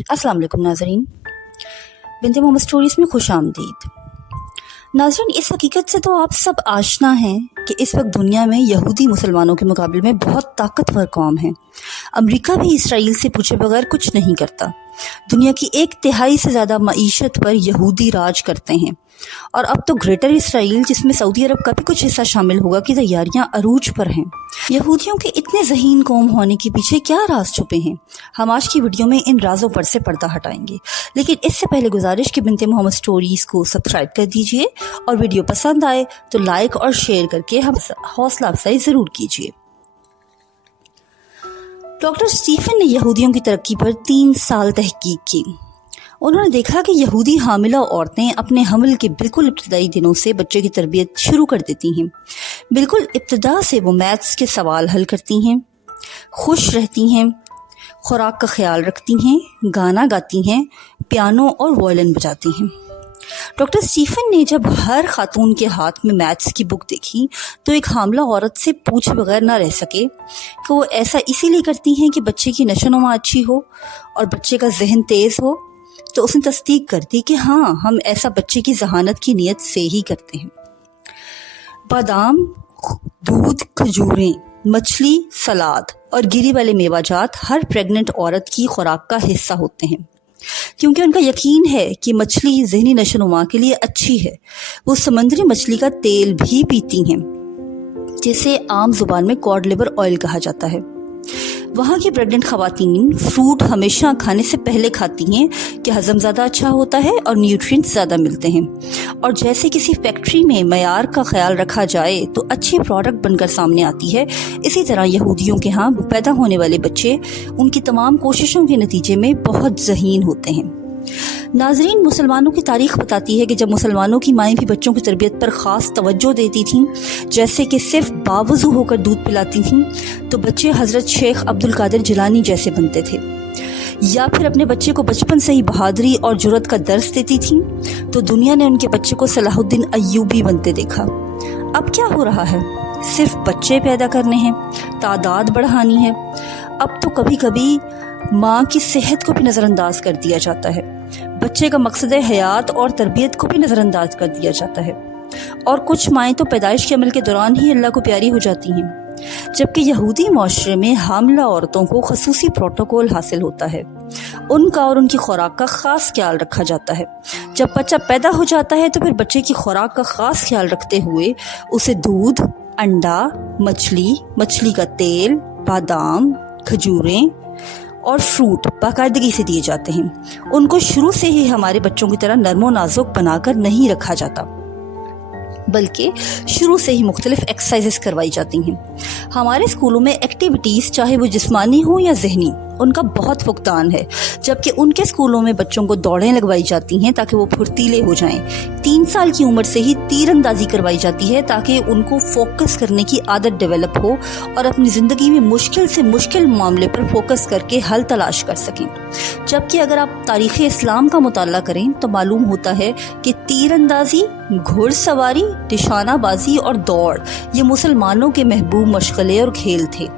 अस्सलाम वालेकुम नाज़रीन, बिन्ते मोहम्मद स्टोरीज़ में खुश आमदीद। नाज़रीन, इस हकीकत से तो आप सब आशना हैं कि इस वक्त दुनिया में यहूदी मुसलमानों के मुकाबले में बहुत ताकतवर कौम है। अमेरिका भी इसराइल से पूछे बगैर कुछ नहीं करता। दुनिया की 1/3 से ज़्यादा मईशत पर यहूदी राज करते हैं और अब तो ग्रेटर इसराइल, जिसमें सऊदी अरब का भी कुछ हिस्सा शामिल होगा, की तैयारियां अरूज पर हैं। यहूदियों के इतने ज़हीन कौम होने के पीछे क्या राज छुपे हैं? हम आज की वीडियो में इन राजों पर से पर्दा हटाएंगे, लेकिन इससे पहले गुजारिश कि बिन्ते मोहम्मद स्टोरीज़ को सब्सक्राइब कर दीजिए और वीडियो पसंद आए तो लाइक और शेयर करके हम हौसला अफजाई ज़रूर कीजिए। डॉक्टर स्टीफन ने यहूदियों की तरक्की पर 3 साल तहकीक की। उन्होंने देखा कि यहूदी हामिला औरतें अपने हमल के बिल्कुल इब्तदाई दिनों से बच्चे की तरबियत शुरू कर देती हैं। बिल्कुल इब्तदा से वो मैथ्स के सवाल हल करती हैं, खुश रहती हैं, खुराक का ख्याल रखती हैं, गाना गाती हैं, पियानो और वायलिन बजाती हैं। डॉक्टर स्टीफन ने जब हर खातून के हाथ में मैथ्स की बुक देखी तो एक हामला औरत से पूछे बगैर ना रह सके कि वो ऐसा इसीलिए करती हैं कि बच्चे की नशोनुमा अच्छी हो और बच्चे का जहन तेज हो। तो उसने तस्दीक कर दी कि हाँ, हम ऐसा बच्चे की जहानत की नीयत से ही करते हैं। बादाम, दूध, खजूरें, मछली, सलाद और गिरी वाले मेवाजात हर प्रेग्नेंट औरत की खुराक का हिस्सा होते हैं, क्योंकि उनका यकीन है कि मछली ज़हनी नशोनुमा के लिए अच्छी है। वो समुद्री मछली का तेल भी पीती हैं, जिसे आम जुबान में कॉड लिवर ऑयल कहा जाता है। वहाँ की प्रेग्नेंट खवातीन फ्रूट हमेशा खाने से पहले खाती हैं कि हजम ज़्यादा अच्छा होता है और न्यूट्रिएंट्स ज़्यादा मिलते हैं। और जैसे किसी फैक्ट्री में मयार का ख्याल रखा जाए तो अच्छी प्रोडक्ट बनकर सामने आती है, इसी तरह यहूदियों के यहाँ पैदा होने वाले बच्चे उनकी तमाम कोशिशों के नतीजे में बहुत ज़हीन होते हैं। नाजरीन, मुसलमानों की तारीख बताती है कि जब मुसलमानों की माएँ भी बच्चों की तरबियत पर ख़ास तवज्जो देती थीं, जैसे कि सिर्फ बावजू होकर दूध पिलाती थीं, तो बच्चे हज़रत शेख अब्दुल कादिर जिलानी जैसे बनते थे। या फिर अपने बच्चे को बचपन से ही बहादुरी और जुर्रत का दर्स देती थीं, तो दुनिया ने उनके बच्चे को सलाहुद्दीन अय्यूबी बनते देखा। अब क्या हो रहा है? सिर्फ बच्चे पैदा करने हैं, तादाद बढ़ानी है। अब तो कभी कभी माँ की सेहत को भी नज़रअंदाज कर दिया जाता है, बच्चे का मकसद हयात और तरबियत को भी नज़रअंदाज कर दिया जाता है। और कुछ माएँ तो पैदाइश के अमल के दौरान ही अल्लाह को प्यारी हो जाती हैं, जबकि यहूदी माशरे में हामला औरतों को खसूसी प्रोटोकॉल हासिल होता है। उनका और उनकी खुराक का ख़ास ख्याल रखा जाता है। जब बच्चा पैदा हो जाता है तो फिर बच्चे की खुराक का ख़ास ख्याल रखते हुए उसे दूध, अंडा, मछली का तेल, बादाम, खजूरें और फ्रूट बाकायदगी से दिए जाते हैं। उनको शुरू से ही हमारे बच्चों की तरह नरमो नाजुक बनाकर नहीं रखा जाता, बल्कि शुरू से ही मुख्तलिफ एक्सरसाइजेस करवाई जाती हैं। हमारे स्कूलों में एक्टिविटीज़, चाहे वो जिस्मानी हो या जहनी, उनका बहुत फुकदान है, जबकि उनके स्कूलों में बच्चों को दौड़ें लगवाई जाती हैं ताकि वो फुर्तीले हो जाएं। 3 साल की उम्र से ही तीर अंदाजी करवाई जाती है ताकि उनको फोकस करने की आदत डेवलप हो और अपनी ज़िंदगी में मुश्किल से मुश्किल मामले पर फोकस करके हल तलाश कर सकें। जबकि अगर आप तारीख़ इस्लाम का मुताला करें तो मालूम होता है कि तीर अंदाजी, घुड़सवारी, निशानाबाजी और दौड़ ये मुसलमानों के महबूब मशगले और खेल थे।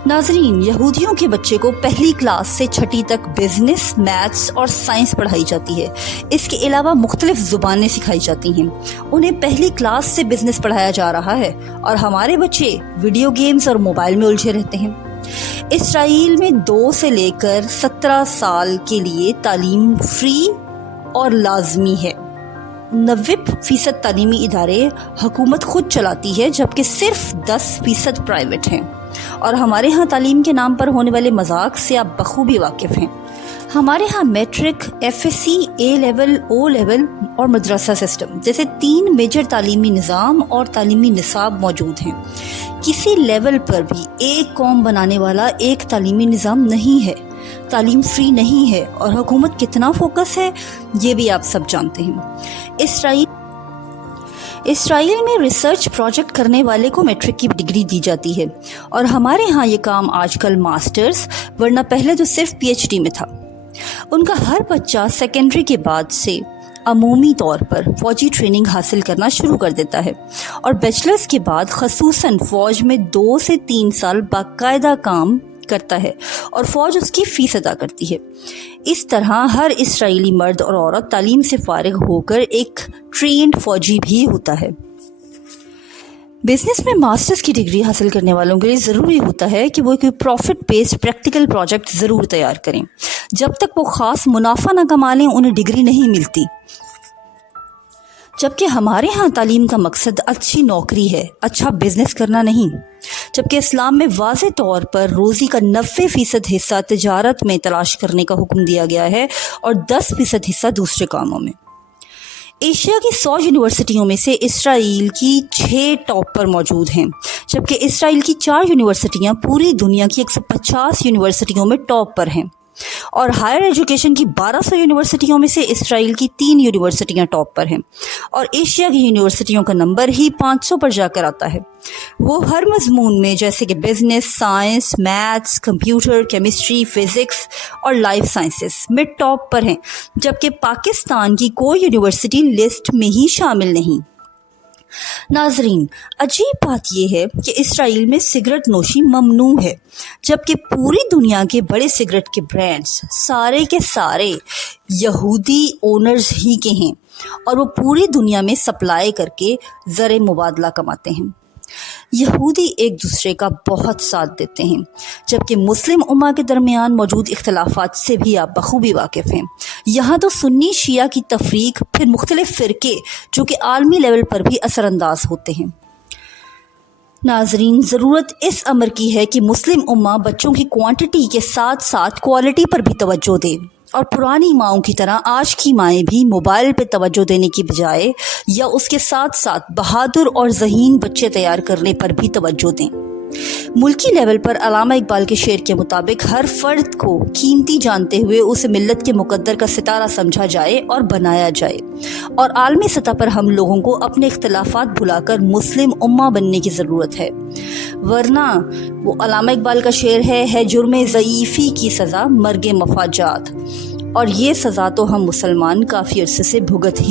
नाजरीन, यहूदियों के बच्चे को पहली क्लास से 6ठी तक बिजनेस, मैथ्स और साइंस पढ़ाई जाती है। इसके अलावा मुख्तलिफ ज़ुबानें सिखाई जाती हैं। उन्हें पहली क्लास से बिजनेस पढ़ाया जा रहा है और हमारे बच्चे वीडियो गेम्स और मोबाइल में उलझे रहते हैं। इसराइल में 2 से लेकर 17 साल के लिए तालीम फ्री और लाजमी है। 90% तालीमी इदारे हुकूमत खुद चलाती है, जबकि सिर्फ 10% प्राइवेट हैं। और हमारे यहाँ तालीम के नाम पर होने वाले मजाक से आप बखूबी वाकिफ़ हैं। हमारे यहाँ matric, FSC, A level, O level और मदरसा सिस्टम जैसे 3 मेजर तालीमी निज़ाम और तालीमी निसाब मौजूद हैं। किसी लेवल पर भी एक कौम बनाने वाला एक तालीमी निज़ाम नहीं है। तालीम फ्री नहीं है और हुकूमत कितना फोकस है ये भी आप सब जानते हैं। इसराइल में रिसर्च प्रोजेक्ट करने वाले को मैट्रिक की डिग्री दी जाती है और हमारे यहाँ ये काम आजकल मास्टर्स, वरना पहले तो सिर्फ PhD में था। उनका हर बच्चा सेकेंडरी के बाद से अमूमी तौर पर फौजी ट्रेनिंग हासिल करना शुरू कर देता है और बैचलर्स के बाद खसूसन फ़ौज में 2 से 3 साल बाकायदा काम کرتا ہے اور فوج اس کی فیس ادا کرتی ہے۔ اس طرح ہر اسرائیلی مرد اور عورت تعلیم سے فارغ ہو کر ایک ٹرینڈ فوجی بھی ہوتا ہے۔ بزنس میں ماسٹرز کی ڈگری حاصل کرنے والوں کے لیے ضروری ہوتا ہے کہ وہ کوئی پروفٹ بیسڈ پریکٹیکل پروجیکٹ ضرور تیار کریں۔ جب تک وہ خاص منافع نہ کما لیں انہیں ڈگری نہیں ملتی۔ جبکہ ہمارے ہاں تعلیم کا مقصد اچھی نوکری ہے، اچھا بزنس کرنا نہیں۔ جبکہ اسلام میں واضح طور پر روزی کا 90% حصہ تجارت میں تلاش کرنے کا حکم دیا گیا ہے اور 10% حصہ دوسرے کاموں میں۔ ایشیا کی 100 یونیورسٹیوں میں سے اسرائیل کی 6 ٹاپ پر موجود ہیں، جبکہ اسرائیل کی 4 یونیورسٹیاں پوری دنیا کی 150 یونیورسٹیوں میں ٹاپ پر ہیں، اور ہائر ایجوکیشن کی 1200 یونیورسٹیوں میں سے اسرائیل کی 3 یونیورسٹیاں ٹاپ پر ہیں، اور ایشیا کی یونیورسٹیوں کا نمبر ہی 500 پر جا کر آتا ہے۔ وہ ہر مضمون میں جیسے کہ business, science, maths, computer, chemistry, physics اور لائف سائنسز میں ٹاپ پر ہیں، جبکہ پاکستان کی کوئی یونیورسٹی لسٹ میں ہی شامل نہیں۔ ناظرین، عجیب بات یہ ہے کہ اسرائیل میں سگریٹ نوشی ممنوع ہے، جبکہ پوری دنیا کے بڑے سگریٹ کے برانڈز سارے کے سارے یہودی اونرز ہی کے ہیں، اور وہ پوری دنیا میں سپلائی کر کے زر مبادلہ کماتے ہیں۔ یہودی ایک دوسرے کا بہت ساتھ دیتے ہیں، جبکہ مسلم امہ کے درمیان موجود اختلافات سے بھی آپ بخوبی واقف ہیں۔ یہاں تو سنی شیعہ کی تفریق، پھر مختلف فرقے جو کہ عالمی لیول پر بھی اثر انداز ہوتے ہیں۔ ناظرین، ضرورت اس امر کی ہے کہ مسلم امہ بچوں کی کوانٹٹی کے ساتھ ساتھ کوالٹی پر بھی توجہ دے، اور پرانی ماؤں کی طرح آج کی مائیں بھی موبائل پہ توجہ دینے کی بجائے یا اس کے ساتھ ساتھ بہادر اور ذہین بچے تیار کرنے پر بھی توجہ دیں۔ ملکی لیول پر علامہ اقبال کے شعر کے مطابق ہر فرد کو قیمتی جانتے ہوئے اسے ملت کے مقدر کا ستارہ سمجھا جائے اور بنایا جائے، اور عالمی سطح پر ہم لوگوں کو اپنے اختلافات بھلا کر مسلم امہ بننے کی ضرورت ہے، ورنہ وہ علامہ اقبال کا شعر ہے جرم ضعیفی کی سزا مرگ مفاجات، اور یہ سزا تو ہم مسلمان کافی عرصے سے بھگت ہی